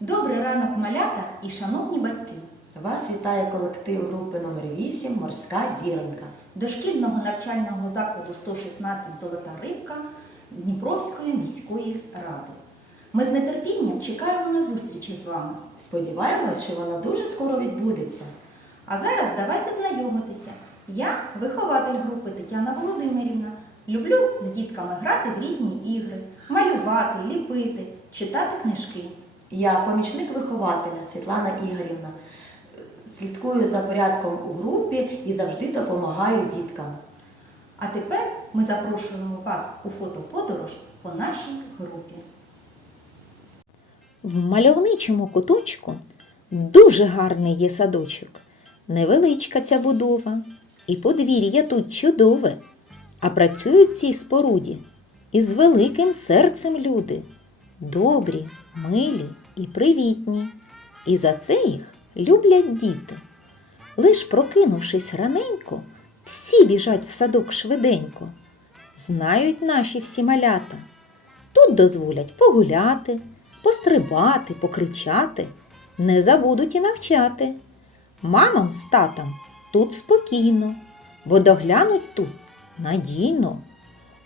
Добрий ранок, малята і шановні батьки. Вас вітає колектив групи номер 8 Морська зіронька. Дошкільного навчального закладу 116 Золота рибка Дніпровської міської ради. Ми з нетерпінням чекаємо на зустрічі з вами. Сподіваємось, що вона дуже скоро відбудеться. А зараз давайте знайомитися. Я вихователь групи Тетяна Володимирівна. Люблю з дітками грати в різні ігри, малювати, ліпити, читати книжки. Я помічник вихователя Світлана Ігорівна. Слідкую за порядком у групі і завжди допомагаю діткам. А тепер ми запрошуємо вас у фотоподорож по нашій групі. В мальовничому куточку дуже гарний є садочок. Невеличка ця будова, і подвір'я тут чудове. А працюють цій споруді із великим серцем люди. Добрі, милі і привітні. І за це їх люблять діти. Лиш прокинувшись раненько, всі біжать в садок швиденько. Знають наші всі малята. Тут дозволять погуляти, пострибати, покричати, не забудуть і навчати. Мамам з татам тут спокійно, бо доглянуть тут надійно.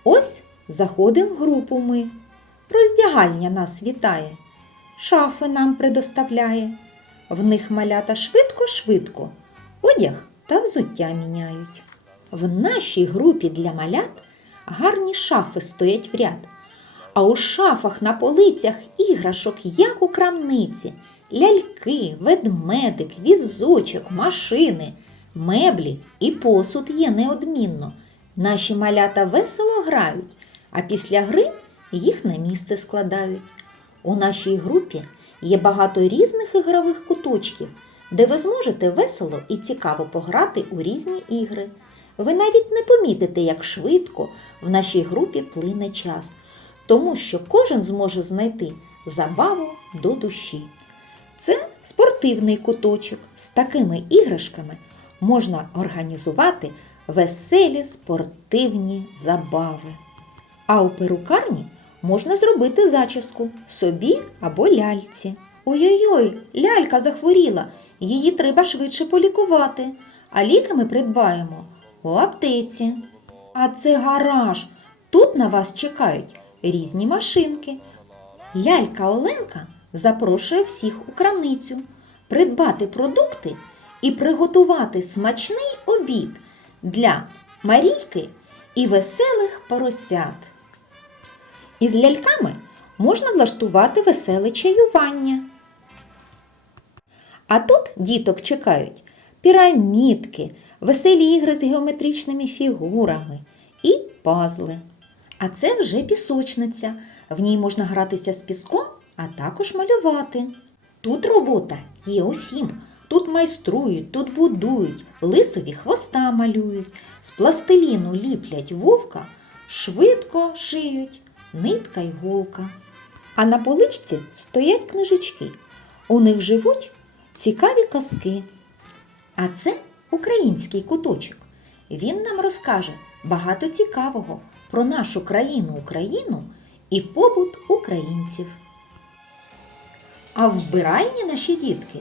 Ось заходим в групу ми. Роздягальня нас вітає, шафи нам предоставляє. В них малята швидко-швидко одяг та взуття міняють. В нашій групі для малят гарні шафи стоять в ряд. А у шафах на полицях іграшок, як у крамниці, ляльки, ведмедик, візочок, машини, меблі і посуд є неодмінно. Наші малята весело грають, а після гри їх на місце складають. У нашій групі є багато різних ігрових куточків, де ви зможете весело і цікаво пограти у різні ігри. Ви навіть не помітите, як швидко в нашій групі плине час, тому що кожен зможе знайти забаву до душі. Це спортивний куточок. З такими іграшками можна організувати веселі спортивні забави. А у перукарні можна зробити зачіску собі або ляльці. Ой-ой-ой, лялька захворіла, її треба швидше полікувати, а ліки ми придбаємо у аптеці. А це гараж. Тут на вас чекають різні машинки. Лялька Оленка запрошує всіх у крамницю придбати продукти і приготувати смачний обід для Марійки і веселих поросят. Із ляльками можна влаштувати веселе чаювання. А тут діток чекають пірамідки, веселі ігри з геометричними фігурами і пазли. А це вже пісочниця. В ній можна гратися з піском, а також малювати. Тут робота є усім. Тут майструють, тут будують, лисові хвоста малюють, з пластиліну ліплять вовка, швидко шиють, нитка й голка. А на поличці стоять книжечки. У них живуть цікаві казки. А це український куточок. Він нам розкаже багато цікавого про нашу країну Україну і побут українців. А в вбиральні наші дітки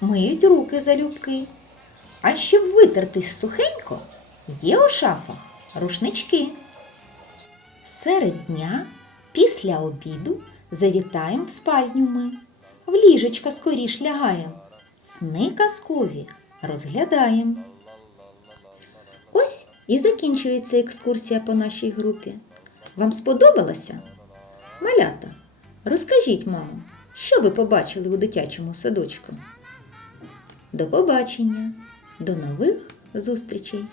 миють руки залюбки. А щоб витертись сухенько, є у шафах рушнички. Серед дня, після обіду, завітаєм в спальню ми, в ліжечка скоріш лягаєм, сни казкові розглядаєм. Ось і закінчується екскурсія по нашій групі. Вам сподобалося? Малята, розкажіть, мамо, що ви побачили у дитячому садочку? До побачення, до нових зустрічей!